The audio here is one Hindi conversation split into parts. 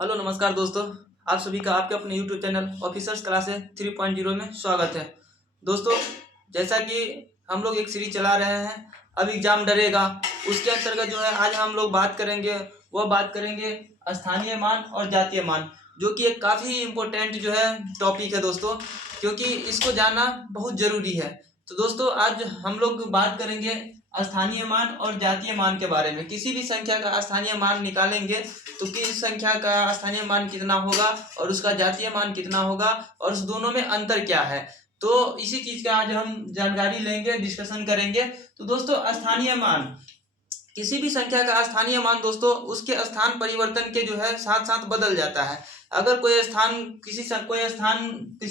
हेलो नमस्कार दोस्तों। आप सभी का आपके अपने यूट्यूब चैनल ऑफिसर्स क्लासेस 3.0 में स्वागत है। दोस्तों, जैसा कि हम लोग एक सीरीज चला रहे हैं, अब एग्जाम डरेगा, उसके अंतर्गत जो है आज हम लोग बात करेंगे स्थानीय मान और जातीय मान, जो कि एक काफ़ी इम्पोर्टेंट जो है टॉपिक है दोस्तों, क्योंकि इसको जानना बहुत ज़रूरी है। तो दोस्तों, आज हम लोग बात करेंगे स्थानीय मान और जातीय मान के बारे में। किसी भी संख्या का स्थानीय मान निकालेंगे तो किस संख्या का स्थानीय मान कितना होगा और उसका जातीय मान कितना होगा और उस दोनों में अंतर क्या है। तो इसी चीज का आज हम जानकारी लेंगे, डिस्कशन करेंगे। तो दोस्तों, स्थानीय मान, किसी भी संख्या का स्थानीय मान दोस्तों उसके स्थान परिवर्तन के जो है साथ साथ बदल जाता है। अगर कोई स्थान किसी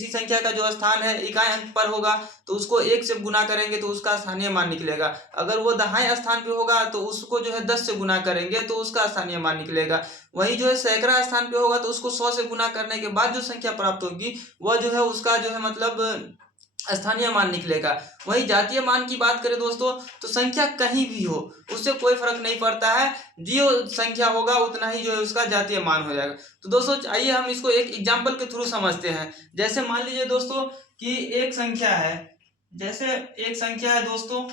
संख्या का जो स्थान है इकाई अंक पर होगा तो उसको 1 से गुना करेंगे तो उसका स्थानीय मान निकलेगा। अगर वो दहाई स्थान पे होगा तो उसको जो है 10 से गुना करेंगे तो उसका स्थानीय मान निकलेगा। वही जो है सैकड़ा स्थान पे होगा तो उसको 100 से गुना करने के बाद जो संख्या प्राप्त होगी वह जो है उसका जो है मतलब स्थानीय मान निकलेगा। वही जातीय मान की बात करें दोस्तों, तो संख्या कहीं भी हो उससे कोई फर्क नहीं पड़ता है, जो संख्या होगा उतना ही जो है उसका जातीय मान हो जाएगा। तो दोस्तों, आइए हम इसको एक एग्जाम्पल के थ्रू समझते हैं। जैसे मान लीजिए दोस्तों कि एक संख्या है, जैसे एक संख्या है दोस्तों,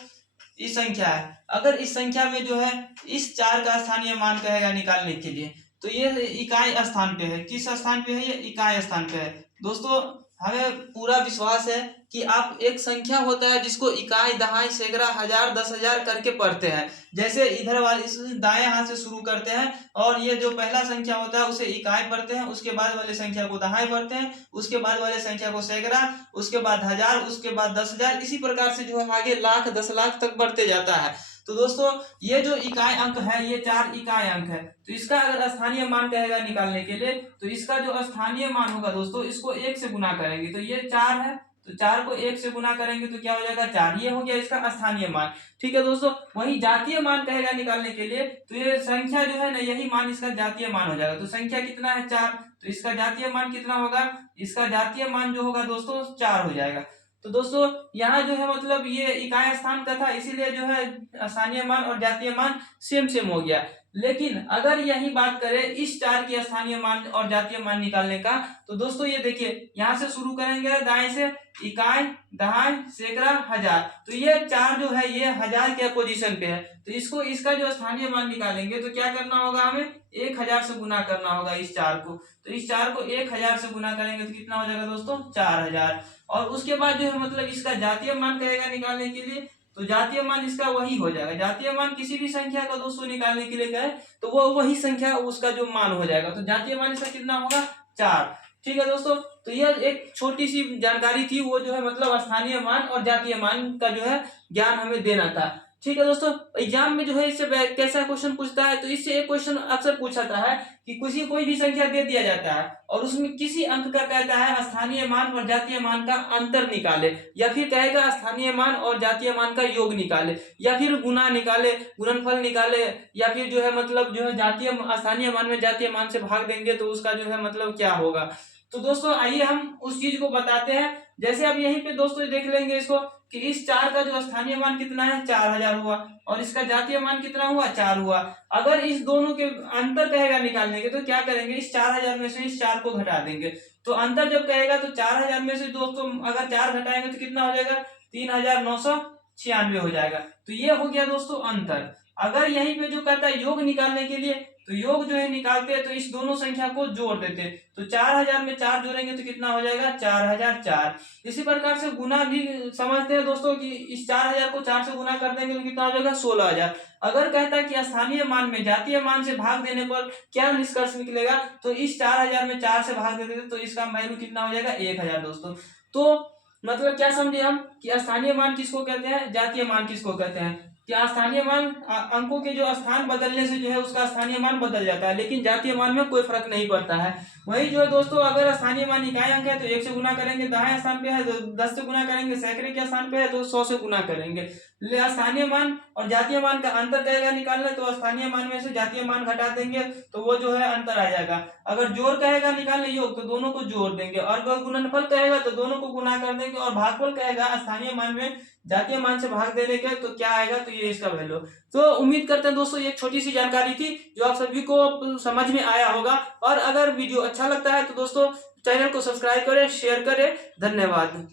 इस संख्या है। अगर इस संख्या में जो है इस 4 का स्थानीय मान कहेगा निकालने के लिए, तो ये इकाई स्थान पे है। किस स्थान पे है? ये इकाई स्थान पे है। दोस्तों, हमें पूरा विश्वास है कि आप एक संख्या होता है जिसको इकाई, दहाई, सैकड़ा, हजार, 10,000 करके पढ़ते हैं। जैसे इधर वाले इस दाएं हाथ से शुरू करते हैं और ये जो पहला संख्या होता है उसे इकाई पढ़ते हैं, उसके बाद वाले संख्या को दहाई पढ़ते हैं, उसके बाद वाले संख्या को सैकड़ा, उसके बाद हजार, उसके बाद 10,000, इसी प्रकार से जो है आगे लाख, 10 लाख तक बढ़ते जाता है। तो दोस्तों, ये जो इकाई अंक है ये 4 इकाई अंक है। तो इसका अगर स्थानीय मान कहेगा निकालने के लिए, तो इसका जो स्थानीय मान होगा दोस्तों, इसको 1 से गुना करेंगे तो ये 4 है, तो 4 को 1 से गुना करेंगे तो क्या हो जाएगा? 4। ये हो गया इसका स्थानीय मान। ठीक है दोस्तों, वही जातीय मान कहेगा निकालने के लिए, तो ये संख्या जो है ना, यही मान इसका जातीय मान हो जाएगा। तो संख्या कितना है? 4। तो इसका जातीय मान कितना होगा? इसका जातीय मान जो होगा दोस्तों 4 हो जाएगा। तो दोस्तों, यहाँ जो है मतलब ये इकाई स्थान का था, इसीलिए जो है स्थानीय मान और जातीय मान सेम सेम हो गया। लेकिन अगर यही बात करें इस 4 की स्थानीय मान और जातीय मान निकालने का, तो दोस्तों ये देखिए, यहाँ से शुरू करेंगे दाएं से, इकाई, दहाई, सैकड़ा, हजार। तो ये 4 जो है ये हजार के पोजीशन पे है, तो इसको इसका जो स्थानीय मान निकालेंगे तो क्या करना होगा? हमें 1000 से गुना करना होगा इस 4 को। तो इस 4 को 1000 से गुना करेंगे तो कितना हो जाएगा दोस्तों? 4000। और उसके बाद जो है मतलब इसका जातीय मान कहेगा निकालने के लिए, तो जातीय मान इसका वही हो जाएगा। जातीय मान किसी भी संख्या का दोस्तों निकालने के लिए कहे तो वो वही संख्या उसका जो मान हो जाएगा। तो जातीय मान इसका कितना होगा? 4। ठीक है दोस्तों, तो यह एक छोटी सी जानकारी थी, वो जो है मतलब स्थानीय मान और जातीय मान का जो है ज्ञान हमें देना था। ठीक है दोस्तों, एग्जाम में जो है इससे कैसा क्वेश्चन पूछता है, तो इससे एक क्वेश्चन अक्सर पूछाता है कि कोई भी संख्या दे दिया जाता है और उसमें किसी अंक का कहता है स्थानीय मान और जातीय मान का अंतर निकाले, या फिर कहेगा स्थानीय मान और जातीय मान का योग निकाले, या फिर गुना निकाले, गुणनफल निकाले, या फिर जो है मतलब जो है जातीय स्थानीय मान में जातीय मान से भाग देंगे तो उसका जो है मतलब क्या होगा। तो दोस्तों, आइए हम उस चीज को बताते हैं। जैसे अब यहीं पे दोस्तों देख लेंगे इसको कि इस 4 का जो स्थानीय मान कितना है? 4000 हुआ, और इसका जातीय मान कितना हुआ? 4 हुआ। अगर इस दोनों के अंतर कहेगा निकालने के, तो क्या करेंगे? इस 4000 में से इस 4 को घटा देंगे। तो अंतर जब कहेगा तो 4000 में से दोस्तों अगर 4 घटाएंगे तो कितना हो जाएगा? 3996 हो जाएगा। तो ये हो गया दोस्तों अंतर। अगर यहीं पे जो कहता है योग निकालने के लिए, तो योग जो है निकालते हैं तो इस दोनों संख्या को जोड़ देते हैं, तो 4000 में 4 जोड़ेंगे तो कितना हो जाएगा? 4004। इसी प्रकार से गुना भी समझते हैं दोस्तों कि इस 4000 को 4 से गुना कर देंगे तो कितना हो जाएगा? 16000। अगर कहता है कि स्थानीय मान में जातीय मान से भाग देने पर क्या निष्कर्ष निकलेगा, तो इस 4000 में 4 से भाग देते तो इसका वैल्यू कितना हो जाएगा? 1000 दोस्तों। तो मतलब क्या समझे हम कि स्थानीय मान किसको कहते हैं, जातीय मान किसको कहते हैं। क्या स्थानीय मान अंकों के जो स्थान बदलने से जो है उसका स्थानीय मान बदल जाता है, लेकिन जातीय मान में कोई फर्क नहीं पड़ता है। वही जो है दोस्तों, अगर स्थानीय मान इकाई अंक है तो 1 से गुना करेंगे, दाएं स्थान पे है तो 10 से गुना करेंगे, सैकड़े के स्थान पे है तो 100 से गुना करेंगे। स्थानीय मान और जातीय मान का अंतर कहेगा निकालना, तो स्थानीय मान में से जातीय मान घटा देंगे तो वो जो है अंतर आ जाएगा। अगर जोड़ कहेगा निकालने योग, तो दोनों को जोड़ देंगे, और अगर गुणनफल कहेगा तो दोनों को गुणा कर देंगे, और भागफल कहेगा स्थानीय मान में जातीय मान से भाग देने के, तो क्या आएगा, तो ये इसका वैल्यू। तो उम्मीद करते हैं दोस्तों ये एक छोटी सी जानकारी थी जो आप सभी को समझ में आया होगा, और अगर वीडियो अच्छा लगता है तो दोस्तों चैनल को सब्सक्राइब करें, शेयर करें। धन्यवाद।